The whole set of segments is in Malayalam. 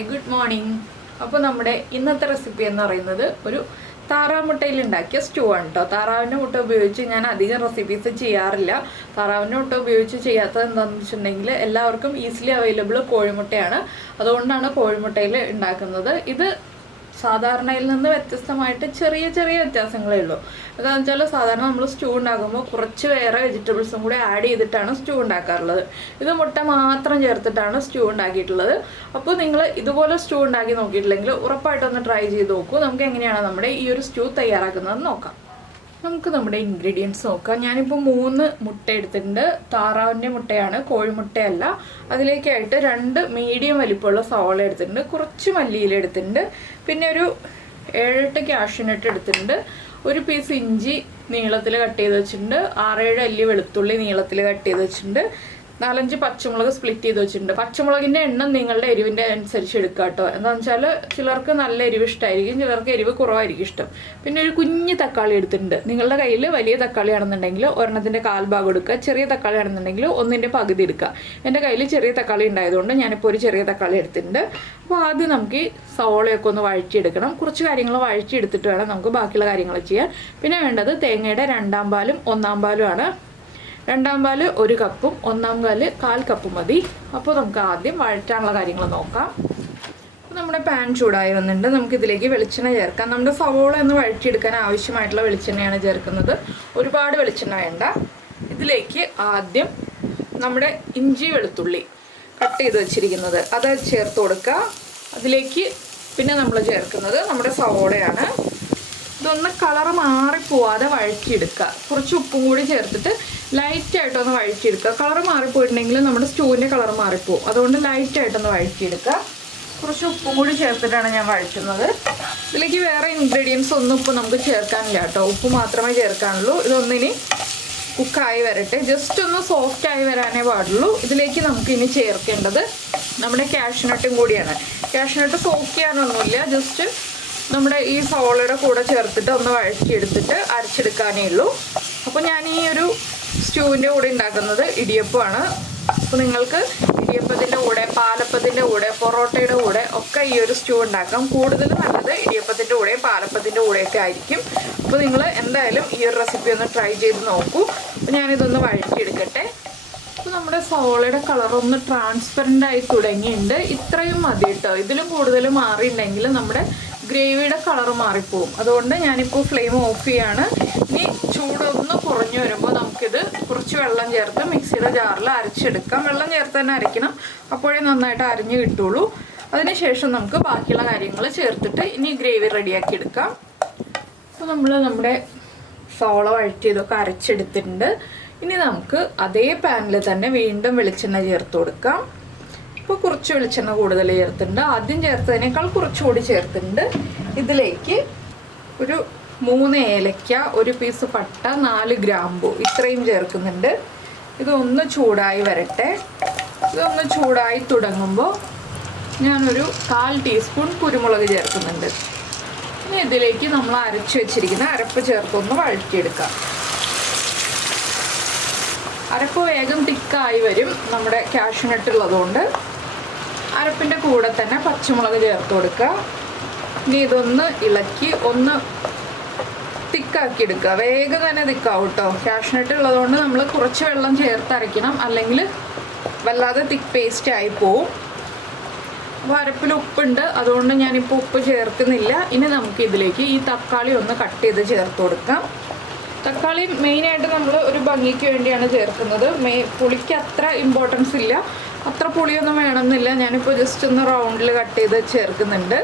Hi good morning. അപ്പോൾ നമ്മുടെ ഇന്നത്തെ റെസിപ്പി എന്ന് പറയുന്നത് ഒരു താറാവ് മുട്ടയിൽ ഉണ്ടാക്കിയ സ്റ്റൂ ആണ് കേട്ടോ. താറാവിൻ്റെ മുട്ട ഉപയോഗിച്ച് ഞാൻ അധികം റെസിപ്പീസ് ചെയ്യാറില്ല. താറാവിൻ്റെ മുട്ട ഉപയോഗിച്ച് ചെയ്യാത്തത് എന്താണെന്ന് വെച്ചിട്ടുണ്ടെങ്കിൽ എല്ലാവർക്കും ഈസിലി അവൈലബിൾ കോഴിമുട്ടയാണ്. അതുകൊണ്ടാണ് കോഴിമുട്ടയിൽ ഉണ്ടാക്കുന്നത്. ഇത് സാധാരണയിൽ നിന്ന് വ്യത്യസ്തമായിട്ട് ചെറിയ ചെറിയ വ്യത്യാസങ്ങളേ ഉള്ളൂ. എന്താണെന്ന് വെച്ചാൽ സാധാരണ നമ്മൾ സ്റ്റൂ ഉണ്ടാക്കുമ്പോൾ കുറച്ച് വേറെ വെജിറ്റബിൾസും കൂടി ആഡ് ചെയ്തിട്ടാണ് സ്റ്റൂ ഉണ്ടാക്കാറുള്ളത്. ഇത് മുട്ട മാത്രം ചേർത്തിട്ടാണ് സ്റ്റൂ ഉണ്ടാക്കിയിട്ടുള്ളത്. അപ്പോൾ നിങ്ങൾ ഇതുപോലെ സ്റ്റൂ ഉണ്ടാക്കി നോക്കിയിട്ടില്ലെങ്കിൽ ഉറപ്പായിട്ടൊന്ന് ട്രൈ ചെയ്ത് നോക്കൂ. നമുക്ക് എങ്ങനെയാണ് നമ്മുടെ ഈ ഒരു സ്റ്റൂ തയ്യാറാക്കുന്നതെന്ന് നോക്കാം. നമുക്ക് നമ്മുടെ ഇൻഗ്രീഡിയൻസ് നോക്കാം. ഞാനിപ്പോൾ 3 മുട്ട എടുത്തിട്ടുണ്ട്. താറാവിൻ്റെ മുട്ടയാണ്, കോഴിമുട്ടയല്ല. അതിലേക്കായിട്ട് 2 മീഡിയം വലിപ്പമുള്ള സവാള എടുത്തിട്ടുണ്ട്, കുറച്ച് മല്ലിയില എടുത്തിട്ടുണ്ട്, പിന്നെ ഒരു 7-8 കാഷ്യൂനട്ട് എടുത്തിട്ടുണ്ട്, ഒരു പീസ് ഇഞ്ചി നീളത്തിൽ കട്ട് ചെയ്ത് വെച്ചിട്ടുണ്ട്, 6-7 അല്ലി വെളുത്തുള്ളി നീളത്തിൽ കട്ട് ചെയ്ത് വെച്ചിട്ടുണ്ട്, 4-5 പച്ചമുളക് സ്പ്ലിറ്റ് ചെയ്ത് വെച്ചിട്ടുണ്ട്. പച്ചമുളകിൻ്റെ എണ്ണം നിങ്ങളുടെ എരിവിൻ്റെ അനുസരിച്ച് എടുക്കുക കേട്ടോ. എന്താണെന്ന് വെച്ചാൽ ചിലർക്ക് നല്ല എരിവ് ഇഷ്ടമായിരിക്കും, ചിലർക്ക് എരിവ് കുറവായിരിക്കും ഇഷ്ടം. പിന്നെ ഒരു കുഞ്ഞ് തക്കാളി എടുത്തിട്ടുണ്ട്. നിങ്ങളുടെ കയ്യിൽ വലിയ തക്കാളി ആണെന്നുണ്ടെങ്കിൽ ഒരെണ്ണത്തിൻ്റെ 1/4 ഭാഗം എടുക്കുക. ചെറിയ തക്കാളി ആണെന്നുണ്ടെങ്കിൽ 1-ന്റെ പകുതി എടുക്കുക. എൻ്റെ കയ്യിൽ ചെറിയ തക്കാളി ഉണ്ടായതുകൊണ്ട് ഞാനിപ്പോൾ ഒരു ചെറിയ തക്കാളി എടുത്തിട്ടുണ്ട്. അപ്പോൾ ആദ്യം നമുക്ക് ഈ സവോളയൊക്കെ ഒന്ന് വഴറ്റിയെടുക്കണം. കുറച്ച് കാര്യങ്ങൾ വഴറ്റിയെടുത്തിട്ട് വേണം നമുക്ക് ബാക്കിയുള്ള കാര്യങ്ങൾ ചെയ്യാൻ. പിന്നെ വേണ്ടത് തേങ്ങയുടെ 2-ാം പാലും 1-ാം പാലും ആണ്. 2-ാം പാല് 1 കപ്പും 1-ാം പാല് 1/4 കപ്പും മതി. അപ്പോൾ നമുക്ക് ആദ്യം വഴറ്റാനുള്ള കാര്യങ്ങൾ നോക്കാം. അപ്പോൾ നമ്മുടെ പാൻ ചൂടായി വന്നിട്ടുണ്ട്. നമുക്കിതിലേക്ക് വെളിച്ചെണ്ണ ചേർക്കാം. നമ്മുടെ സവോള ഒന്ന് വഴറ്റിയെടുക്കാൻ ആവശ്യമായിട്ടുള്ള വെളിച്ചെണ്ണയാണ് ചേർക്കുന്നത്. ഒരുപാട് വെളിച്ചെണ്ണ വേണ്ട. ഇതിലേക്ക് ആദ്യം നമ്മുടെ ഇഞ്ചി വെളുത്തുള്ളി കട്ട് ചെയ്ത് വെച്ചിരിക്കുന്നത് അത് ചേർത്ത് കൊടുക്കുക. അതിലേക്ക് പിന്നെ നമ്മൾ ചേർക്കുന്നത് നമ്മുടെ സവോളയാണ്. ഇതൊന്ന് കളറ് മാറിപ്പോവാതെ വഴറ്റിയെടുക്കുക. കുറച്ച് ഉപ്പും കൂടി ചേർത്തിട്ട് ലൈറ്റായിട്ടൊന്ന് വഴറ്റിയെടുക്കുക. കളറ് മാറിപ്പോയിട്ടുണ്ടെങ്കിൽ നമ്മുടെ സ്റ്റൂവിൻ്റെ കളറ് മാറിപ്പോവും. അതുകൊണ്ട് ലൈറ്റായിട്ടൊന്ന് വഴറ്റിയെടുക്കുക. കുറച്ച് ഉപ്പും കൂടി ചേർത്തിട്ടാണ് ഞാൻ വഴറ്റുന്നത്. ഇതിലേക്ക് വേറെ ഇൻഗ്രീഡിയൻസ് ഒന്നും ഇപ്പോൾ നമുക്ക് ചേർക്കാനില്ല കേട്ടോ. ഉപ്പ് മാത്രമേ ചേർക്കാനുള്ളൂ. ഇതൊന്നിനി കുക്കായി വരട്ടെ. ജസ്റ്റ് ഒന്ന് സോഫ്റ്റായി വരാനേ പാടുള്ളൂ. ഇതിലേക്ക് നമുക്ക് ഇനി ചേർക്കേണ്ടത് നമ്മുടെ കാഷ്യൂനട്ടും കൂടിയാണ്. കാഷ്യൂനട്ട് സോക്ക് ചെയ്യാനൊന്നുമില്ല, ജസ്റ്റ് നമ്മുടെ ഈ സവോളയുടെ കൂടെ ചേർത്തിട്ട് ഒന്ന് വഴറ്റിയെടുത്തിട്ട് അരച്ചെടുക്കാനേ ഉള്ളൂ. അപ്പോൾ ഞാൻ ഈ ഒരു സ്റ്റൂവിൻ്റെ കൂടെ ഉണ്ടാക്കുന്നത് ഇടിയപ്പമാണ്. അപ്പോൾ നിങ്ങൾക്ക് ഇടിയപ്പത്തിൻ്റെ കൂടെ, പാലപ്പത്തിൻ്റെ കൂടെ, പൊറോട്ടയുടെ കൂടെ ഒക്കെ ഈ ഒരു സ്റ്റൂ ഉണ്ടാക്കാം. കൂടുതൽ നല്ലത് ഇടിയപ്പത്തിൻ്റെ കൂടെയും പാലപ്പത്തിൻ്റെ കൂടെയൊക്കെ ആയിരിക്കും. അപ്പോൾ നിങ്ങൾ എന്തായാലും ഈ ഒരു റെസിപ്പി ഒന്ന് ട്രൈ ചെയ്ത് നോക്കൂ. അപ്പോൾ ഞാനിതൊന്ന് വഴറ്റിയെടുക്കട്ടെ. അപ്പോൾ നമ്മുടെ സവോളയുടെ കളറൊന്ന് ട്രാൻസ്പെറൻ്റ് ആയി തുടങ്ങിയിട്ടുണ്ട്. ഇത്രയും മതി കേട്ടോ. ഇതിലും കൂടുതൽ മാറിയിട്ടുണ്ടെങ്കിൽ നമ്മുടെ ഗ്രേവിയുടെ കളർ മാറിപ്പോവും. അതുകൊണ്ട് ഞാനിപ്പോൾ ഫ്ലെയിം ഓഫ് ചെയ്യാണ്. ഇനി ചൂടൊന്ന് കുറഞ്ഞു വരുമ്പോൾ നമുക്കിത് കുറച്ച് വെള്ളം ചേർത്ത് മിക്സിയുടെ ജാറിൽ അരച്ചെടുക്കാം. വെള്ളം ചേർത്ത് തന്നെ അരയ്ക്കണം, അപ്പോഴേ നന്നായിട്ട് അരിഞ്ഞ് കിട്ടുള്ളൂ. അതിനുശേഷം നമുക്ക് ബാക്കിയുള്ള കാര്യങ്ങൾ ചേർത്തിട്ട് ഇനി ഗ്രേവി റെഡിയാക്കി എടുക്കാം. അപ്പോൾ നമ്മുടെ സവോള വഴറ്റിയതൊക്കെ അരച്ചെടുത്തിട്ടുണ്ട്. ഇനി നമുക്ക് അതേ പാനിൽ തന്നെ വീണ്ടും വെളിച്ചെണ്ണ ചേർത്ത് കൊടുക്കാം. ഇപ്പോൾ കുറച്ച് വെളിച്ചെണ്ണ കൂടുതൽ ചേർത്തിട്ടുണ്ട്. ആദ്യം ചേർത്തതിനേക്കാൾ കുറച്ചുകൂടി ചേർത്തിട്ടുണ്ട്. ഇതിലേക്ക് ഒരു 3 ഏലക്ക, 1 പീസ് പട്ട, 4 ഗ്രാമ്പു ഇത്രയും ചേർക്കുന്നുണ്ട്. ഇതൊന്ന് ചൂടായി വരട്ടെ. ഇതൊന്ന് ചൂടായി തുടങ്ങുമ്പോൾ ഞാനൊരു 1/4 ടീസ്പൂൺ കുരുമുളക് ചേർക്കുന്നുണ്ട്. ഇനി ഇതിലേക്ക് നമ്മൾ അരച്ച് വെച്ചിരിക്കുന്ന അരപ്പ് ചേർത്തൊന്ന് വഴറ്റിയെടുക്കാം. അരപ്പ് വേഗം തിക്കായി വരും നമ്മുടെ കാഷ്യൂനട്ട് ഉള്ളതുകൊണ്ട്. അരപ്പിൻ്റെ കൂടെ തന്നെ പച്ചമുളക് ചേർത്ത് കൊടുക്കുക. ഇനി ഇതൊന്ന് ഇളക്കി ഒന്ന് തിക്കാക്കി എടുക്കുക. വേഗം തന്നെ തിക്കാവും കേട്ടോ. കാഷ്യൂനട്ട് ഉള്ളതുകൊണ്ട് നമ്മൾ കുറച്ച് വെള്ളം ചേർത്ത് അരയ്ക്കണം, അല്ലെങ്കിൽ വല്ലാതെ തിക്ക് പേസ്റ്റ് ആയി പോവും. അപ്പോൾ അരപ്പിൽ ഉപ്പുണ്ട്, അതുകൊണ്ട് ഞാനിപ്പോൾ ഉപ്പ് ചേർക്കുന്നില്ല. ഇനി നമുക്ക് ഇതിലേക്ക് ഈ തക്കാളി ഒന്ന് കട്ട് ചെയ്ത് ചേർത്ത് കൊടുക്കാം. തക്കാളി മെയിനായിട്ട് നമ്മൾ ഒരു ഭംഗിക്ക് വേണ്ടിയാണ് ചേർക്കുന്നത്. പുളിക്ക് അത്ര ഇമ്പോർട്ടൻസ് ഇല്ല, അത്ര പുളിയൊന്നും വേണമെന്നില്ല. ഞാനിപ്പോൾ ജസ്റ്റ് ഒന്ന് റൗണ്ടിൽ കട്ട് ചെയ്ത് ചേർക്കുന്നുണ്ട്.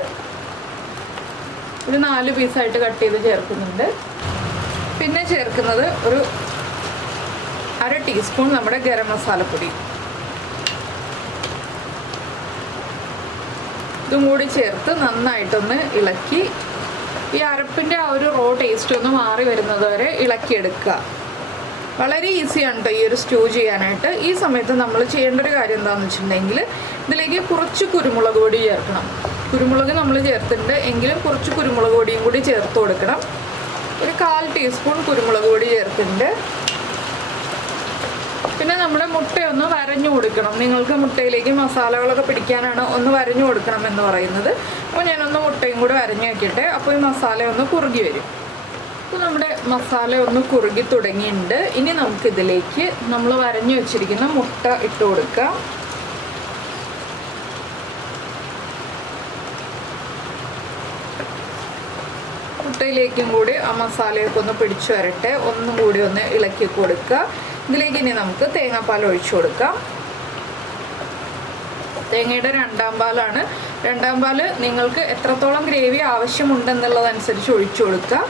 ഒരു 4 പീസായിട്ട് കട്ട് ചെയ്ത് ചേർക്കുന്നുണ്ട്. പിന്നെ ചേർക്കുന്നത് ഒരു 1/2 ടീസ്പൂൺ നമ്മുടെ ഗരം മസാലപ്പൊടി. ഇതും കൂടി ചേർത്ത് നന്നായിട്ടൊന്ന് ഇളക്കി ഈ അരപ്പിൻ്റെ ആ ഒരു റോ ടേസ്റ്റ് ഒന്ന് മാറി വരുന്നത് വരെ ഇളക്കിയെടുക്കുക. വളരെ ഈസിയാണ് കേട്ടോ ഈ ഒരു സ്റ്റൂ ചെയ്യാനായിട്ട്. ഈ സമയത്ത് നമ്മൾ ചെയ്യേണ്ട ഒരു കാര്യം എന്താണെന്ന് വെച്ചിട്ടുണ്ടെങ്കിൽ ഇതിലേക്ക് കുറച്ച് കുരുമുളക് പൊടി ചേർക്കണം. കുരുമുളക് നമ്മൾ ചേർത്തിട്ടുണ്ട്, എങ്കിലും കുറച്ച് കുരുമുളക് പൊടിയും കൂടി ചേർത്ത് കൊടുക്കണം. ഒരു 1/4 ടീസ്പൂൺ കുരുമുളക് പൊടി ചേർത്തിട്ടുണ്ട്. പിന്നെ പിന്നെ നമ്മുടെ മുട്ടയൊന്ന് വരഞ്ഞു കൊടുക്കണം. നിങ്ങൾക്ക് മുട്ടയിലേക്ക് മസാലകളൊക്കെ പിടിക്കാനാണ് ഒന്ന് വരഞ്ഞു കൊടുക്കണം എന്ന് പറയുന്നത്. അപ്പോൾ ഞാനൊന്ന് മുട്ടയും കൂടി വരഞ്ഞു വയ്ക്കട്ടെ. അപ്പോൾ ഈ മസാല ഒന്ന് കുറുകി വരും. അപ്പോൾ നമ്മുടെ മസാല ഒന്ന് കുറുകി തുടങ്ങിയിട്ടുണ്ട്. ഇനി നമുക്കിതിലേക്ക് നമ്മൾ വരഞ്ഞു വെച്ചിരിക്കുന്ന മുട്ട ഇട്ട് കൊടുക്കാം. മുട്ടയിലേക്കും കൂടി ആ മസാലയൊക്കെ ഒന്ന് പിടിച്ചു വരട്ടെ. ഒന്നും കൂടി ഒന്ന് ഇളക്കി കൊടുക്കുക. ഇതിലേക്ക് ഇനി നമുക്ക് തേങ്ങാപ്പാൽ ഒഴിച്ചു കൊടുക്കാം. തേങ്ങയുടെ 2ാം പാലാണ്. 2ാം പാൽ നിങ്ങൾക്ക് എത്രത്തോളം ഗ്രേവി ആവശ്യമുണ്ടെന്നുള്ളതനുസരിച്ച് ഒഴിച്ചു കൊടുക്കുക.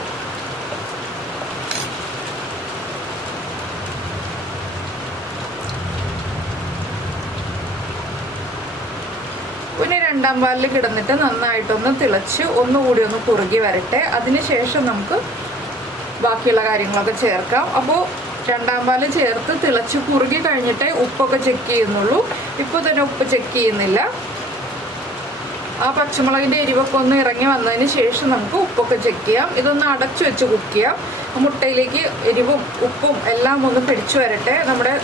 പിന്നെ 2ാം പാലിൽ കിടന്നിട്ട് നന്നായിട്ടൊന്ന് തിളച്ച് ഒന്നുകൂടി ഒന്ന് കുറുകി വരട്ടെ. അതിനുശേഷം നമുക്ക് ബാക്കിയുള്ള കാര്യങ്ങളൊക്കെ ചേർക്കാം. അപ്പോൾ 2ാം പാല് ചേർത്ത് തിളച്ച് കുറുകി കഴിഞ്ഞിട്ടേ ഉപ്പൊക്കെ ചെക്ക് ചെയ്യുന്നുള്ളൂ. ഇപ്പോൾ തന്നെ ഉപ്പ് ചെക്ക് ചെയ്യുന്നില്ല. ആ പച്ചമുളകിൻ്റെ എരിവൊക്കെ ഒന്ന് ഇറങ്ങി വന്നതിന് ശേഷം നമുക്ക് ഉപ്പൊക്കെ ചെക്ക് ചെയ്യാം. ഇതൊന്ന് അടച്ചു വെച്ച് കുക്ക് ചെയ്യാം. മുട്ടയിലേക്ക് എരിവും ഉപ്പും എല്ലാം ഒന്ന് പിടിച്ചു വരട്ടെ. നമ്മുടെ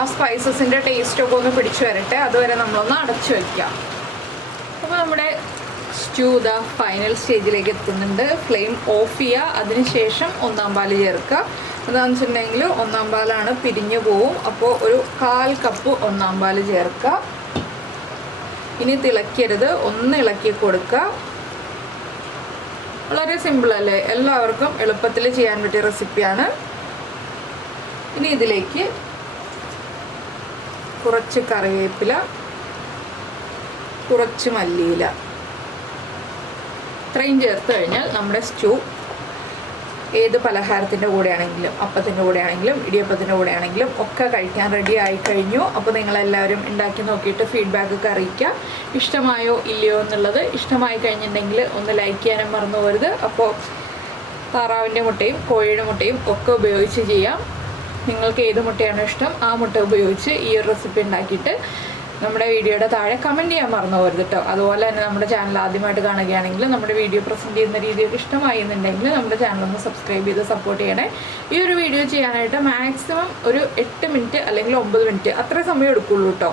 ആ സ്പൈസസിൻ്റെ ടേസ്റ്റൊക്കെ ഒന്ന് പിടിച്ചു വരട്ടെ. അതുവരെ നമ്മളൊന്ന് അടച്ചു വയ്ക്കാം. അപ്പോൾ നമ്മുടെ സ്റ്റ്യൂ ഫൈനൽ സ്റ്റേജിലേക്ക് എത്തുന്നുണ്ട്. ഫ്ലെയിം ഓഫ് ചെയ്യുക. അതിനുശേഷം 1ാം പാല് ചേർക്കുക. എന്താണെന്ന് വെച്ചിട്ടുണ്ടെങ്കിൽ 1ാം പാലാണ് പിരിഞ്ഞു പോവും. അപ്പോൾ ഒരു 1/4 കപ്പ് 1ാം പാല് ചേർക്കുക. ഇനി തിളക്കരുത്, ഒന്ന് ഇളക്കി കൊടുക്കുക. വളരെ സിമ്പിളല്ലേ, എല്ലാവർക്കും എളുപ്പത്തിൽ ചെയ്യാൻ പറ്റിയ റെസിപ്പിയാണ്. ഇനി ഇതിലേക്ക് കുറച്ച് കറിവേപ്പില, കുറച്ച് മല്ലിയില ഇത്രയും ചേർത്ത് കഴിഞ്ഞാൽ നമ്മുടെ സ്റ്റ്യൂ ഏത് പലഹാരത്തിൻ്റെ കൂടെയാണെങ്കിലും, അപ്പത്തിൻ്റെ കൂടെയാണെങ്കിലും, ഇടിയപ്പത്തിൻ്റെ കൂടെയാണെങ്കിലും ഒക്കെ കഴിക്കാൻ റെഡി ആയി കഴിഞ്ഞു. അപ്പോൾ നിങ്ങളെല്ലാവരും ഉണ്ടാക്കി നോക്കിയിട്ട് ഫീഡ്ബാക്കൊക്കെ അറിയിക്കുക. ഇഷ്ടമായോ ഇല്ലയോ എന്നുള്ളത്. ഇഷ്ടമായി കഴിഞ്ഞിട്ടുണ്ടെങ്കിൽ ഒന്ന് ലൈക്ക് ചെയ്യാനും മറന്നു പോകരുത്. അപ്പോൾ താറാവിൻ്റെ മുട്ടയും കോഴിയുടെ മുട്ടയും ഒക്കെ ഉപയോഗിച്ച് ചെയ്യാം. നിങ്ങൾക്ക് ഏത് മുട്ടയാണോ ഇഷ്ടം ആ മുട്ട ഉപയോഗിച്ച് ഈ ഒരു റെസിപ്പി ഉണ്ടാക്കിയിട്ട് നമ്മുടെ വീഡിയോയുടെ താഴെ കമൻറ്റ് ചെയ്യാൻ മറന്നു പോകരുത് കേട്ടോ. അതുപോലെ തന്നെ നമ്മുടെ ചാനൽ ആദ്യമായിട്ട് കാണുകയാണെങ്കിൽ നമ്മുടെ വീഡിയോ പ്രസൻറ്റ് ചെയ്യുന്ന രീതിയൊക്കെ ഇഷ്ടമായി എന്നുണ്ടെങ്കിൽ നമ്മുടെ ചാനലൊന്ന് സബ്സ്ക്രൈബ് ചെയ്ത് സപ്പോർട്ട് ചെയ്യണേ. ഈ ഒരു വീഡിയോ ചെയ്യാനായിട്ട് മാക്സിമം ഒരു 8 മിനിറ്റ് അല്ലെങ്കിൽ 9 മിനിറ്റ് അത്ര സമയം എടുക്കുള്ളൂ കേട്ടോ.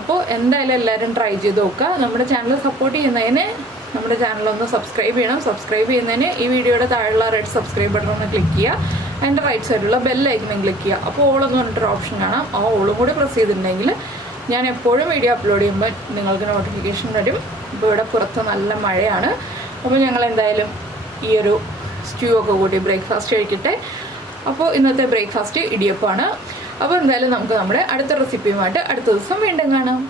അപ്പോൾ എന്തായാലും എല്ലാവരും ട്രൈ ചെയ്ത് നോക്കുക. നമ്മുടെ ചാനൽ സപ്പോർട്ട് ചെയ്യുന്നതിന് നമ്മുടെ ചാനലൊന്ന് സബ്സ്ക്രൈബ് ചെയ്യണം. സബ്സ്ക്രൈബ് ചെയ്യുന്നതിന് ഈ വീഡിയോയുടെ താഴെയുള്ള റെഡ് സബ്സ്ക്രൈബ് ബട്ടൺ ഒന്ന് ക്ലിക്ക് ചെയ്യുക. അതിൻ്റെ റൈറ്റ് സൈഡിലുള്ള ബെല്ലൈക്കനും ക്ലിക്ക് ചെയ്യുക. അപ്പോൾ ഓളെന്ന് പറഞ്ഞിട്ടൊരു ഓപ്ഷൻ കാണാം. ആ ഓളും കൂടി പ്രസ് ചെയ്തിട്ടുണ്ടെങ്കിൽ ഞാൻ എപ്പോഴും വീഡിയോ അപ്ലോഡ് ചെയ്യുമ്പോൾ നിങ്ങൾക്ക് നോട്ടിഫിക്കേഷൻ വരും. ഇപ്പോൾ ഇവിടെ പുറത്ത് നല്ല മഴയാണ്. അപ്പോൾ ഞങ്ങൾ എന്തായാലും ഈ ഒരു സ്റ്റ്യൂ ഒക്കെ കൂട്ടി ബ്രേക്ക്ഫാസ്റ്റ് കഴിക്കട്ടെ. അപ്പോൾ ഇന്നത്തെ ബ്രേക്ക്ഫാസ്റ്റ് ഇടിയപ്പമാണ്. അപ്പോൾ എന്തായാലും നമുക്ക് നമ്മുടെ അടുത്ത റെസിപ്പിയുമായിട്ട് അടുത്ത ദിവസം വീണ്ടും കാണാം.